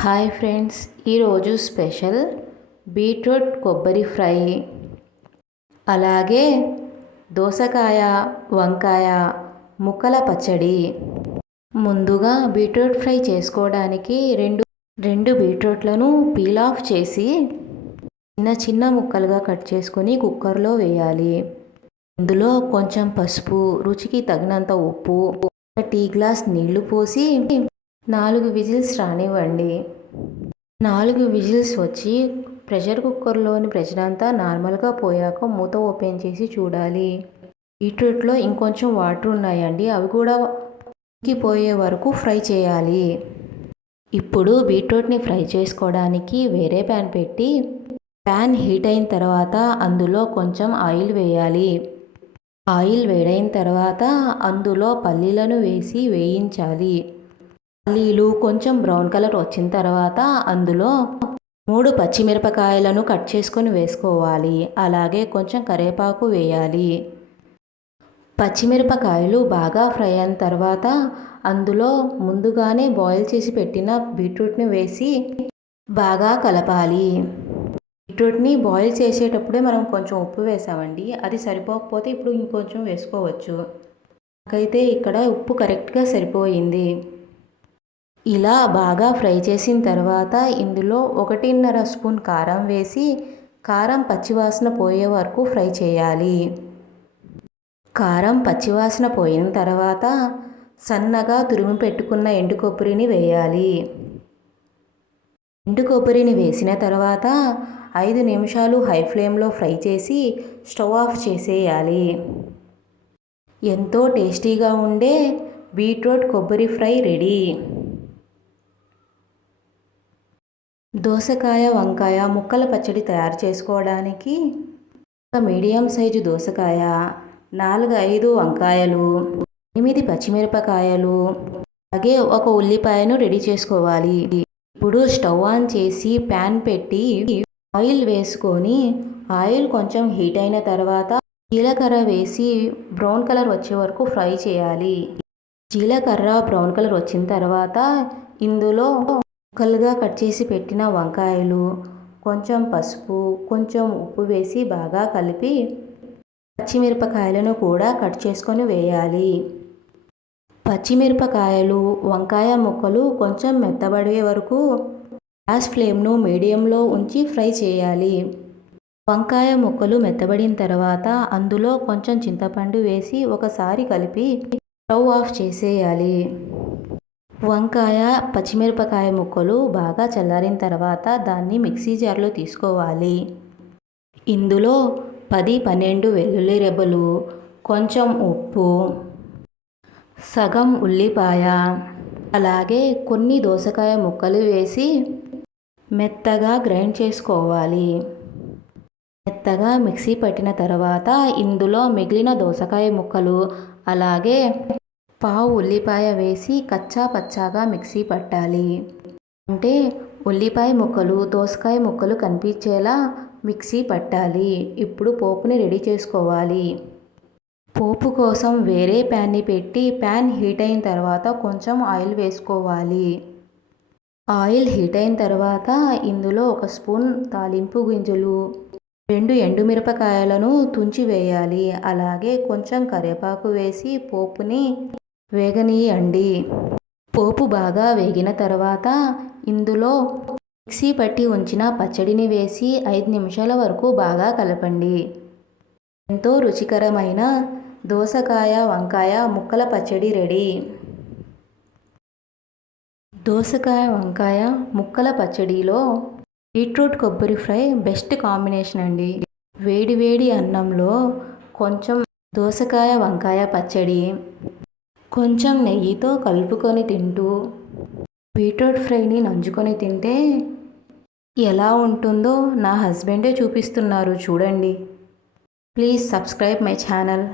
Hi friends, ఈరోజు special beetroot కొబ్బరి fry, అలాగే దోసకాయ వంకాయ ముక్కల పచ్చడి. ముందుగా బీట్రూట్ ఫ్రై చేసుకోవడానికి రెండు బీట్రూట్లను పీల్ ఆఫ్ చేసి చిన్న చిన్న ముక్కలుగా కట్ చేసుకొని కుక్కర్లో వేయాలి. ఇందులో కొంచెం పసుపు, రుచికి తగినంత ఉప్పు, ఒక టీ గ్లాస్ నీళ్లు పోసి 4 విజిల్స్ రానివ్వండి. 4 విజిల్స్ వచ్చి ప్రెషర్ కుక్కర్లోని ప్రెషర్ అంతా నార్మల్గా పోయాక మూత ఓపెన్ చేసి చూడాలి. బీట్రూట్లో ఇంకొంచెం వాటర్ ఉన్నాయండి, అవి కూడా ఉడికిపోయే వరకు ఫ్రై చేయాలి. ఇప్పుడు బీట్రూట్ని ఫ్రై చేసుకోవడానికి వేరే ప్యాన్ పెట్టి ప్యాన్ హీట్ అయిన తర్వాత అందులో కొంచెం ఆయిల్ వేయాలి. ఆయిల్ వేడైన తర్వాత అందులో పల్లీలను వేసి వేయించాలి. పల్లీలు కొంచెం బ్రౌన్ కలర్ వచ్చిన తర్వాత అందులో 3 పచ్చిమిరపకాయలను కట్ చేసుకొని వేసుకోవాలి. అలాగే కొంచెం కరివేపాకు వేయాలి. పచ్చిమిరపకాయలు బాగా ఫ్రై అయిన తర్వాత అందులో ముందుగానే బాయిల్ చేసి పెట్టిన బీట్రూట్ని వేసి బాగా కలపాలి. బీట్రూట్ని బాయిల్ చేసేటప్పుడే మనం కొంచెం ఉప్పు వేసామండి, అది సరిపోకపోతే ఇప్పుడు ఇంకొంచెం వేసుకోవచ్చు. నాకైతే ఇక్కడ ఉప్పు కరెక్ట్గా సరిపోయింది. ఇలా బాగా ఫ్రై చేసిన తర్వాత ఇందులో 1.5 స్పూన్ కారం వేసి కారం పచ్చివాసన పోయే వరకు ఫ్రై చేయాలి. కారం పచ్చివాసన పోయిన తర్వాత సన్నగా తురిమి పెట్టుకున్న ఎండు కొబ్బరిని వేయాలి. ఎండు కొబ్బరిని వేసిన తర్వాత 5 నిమిషాలు హై ఫ్లేమ్లో ఫ్రై చేసి స్టవ్ ఆఫ్ చేసేయాలి. ఎంతో టేస్టీగా ఉండే బీట్రూట్ కొబ్బరి ఫ్రై రెడీ. దోసకాయ వంకాయ ముక్కల పచ్చడి తయారు చేసుకోవడానికి ఒక మీడియం సైజు దోసకాయ, 4-5 వంకాయలు, 8 పచ్చిమిరపకాయలు, అలాగే ఒక ఉల్లిపాయను రెడీ చేసుకోవాలి. ఇప్పుడు స్టవ్ ఆన్ చేసి ప్యాన్ పెట్టి ఆయిల్ వేసుకొని ఆయిల్ కొంచెం హీట్ అయిన తర్వాత జీలకర్ర వేసి బ్రౌన్ కలర్ వచ్చే వరకు ఫ్రై చేయాలి. జీలకర్ర బ్రౌన్ కలర్ వచ్చిన తర్వాత ఇందులో ముక్కలుగా కట్ చేసి పెట్టిన వంకాయలు, కొంచెం పసుపు, కొంచెం ఉప్పు వేసి బాగా కలిపి పచ్చిమిరపకాయలను కూడా కట్ చేసుకొని వేయాలి. పచ్చిమిరపకాయలు వంకాయ ముక్కలు కొంచెం మెత్తబడే వరకు గ్యాస్ ఫ్లేమ్ను మీడియంలో ఉంచి ఫ్రై చేయాలి. వంకాయ ముక్కలు మెత్తబడిన తర్వాత అందులో కొంచెం చింతపండు వేసి ఒకసారి కలిపి స్టవ్ ఆఫ్ చేసేయాలి. వంకాయ పచ్చిమిరపకాయ ముక్కలు బాగా చల్లారిన తర్వాత దాన్ని మిక్సీ జార్లో తీసుకోవాలి. ఇందులో 10-12 వెల్లుల్లి రెబ్బలు, కొంచెం ఉప్పు, సగం ఉల్లిపాయ, అలాగే కొన్ని దోసకాయ ముక్కలు వేసి మెత్తగా గ్రైండ్ చేసుకోవాలి. మెత్తగా మిక్సీ పట్టిన తర్వాత ఇందులో మిగిలిన దోసకాయ ముక్కలు అలాగే పావు ఉల్లిపాయ వేసి కచ్చా పచ్చాగా మిక్సీ పట్టాలి. అంటే ఉల్లిపాయ ముక్కలు దోసకాయ ముక్కలు కనిపించేలా మిక్సీ పట్టాలి. ఇప్పుడు పోపుని రెడీ చేసుకోవాలి. పోపు కోసం వేరే ప్యాన్ని పెట్టి ప్యాన్ హీట్ అయిన తర్వాత కొంచెం ఆయిల్ వేసుకోవాలి. ఆయిల్ హీట్ అయిన తర్వాత ఇందులో 1 స్పూన్ తాలింపు గింజలు, 2 ఎండుమిరపకాయలను తుంచి వేయాలి. అలాగే కొంచెం కరివేపాకు వేసి పోపుని వేగనీయండి. పోపు బాగా వేగిన తర్వాత ఇందులో మిక్సీ పట్టి ఉంచిన పచ్చడిని వేసి 5 నిమిషాల వరకు బాగా కలపండి. ఎంతో రుచికరమైన దోసకాయ వంకాయ ముక్కల పచ్చడి రెడీ. దోసకాయ వంకాయ ముక్కల పచ్చడిలో బీట్రూట్ కొబ్బరి ఫ్రై బెస్ట్ కాంబినేషన్ అండి. వేడి వేడి అన్నంలో కొంచెం దోసకాయ వంకాయ పచ్చడి కొంచెం నెయ్యితో కలుపుకొని తింటూ బీట్రూట్ ఫ్రైని నంచుకొని తింటే ఎలా ఉంటుందో నా హస్బెండే చూపిస్తున్నారు చూడండి. Please subscribe my channel.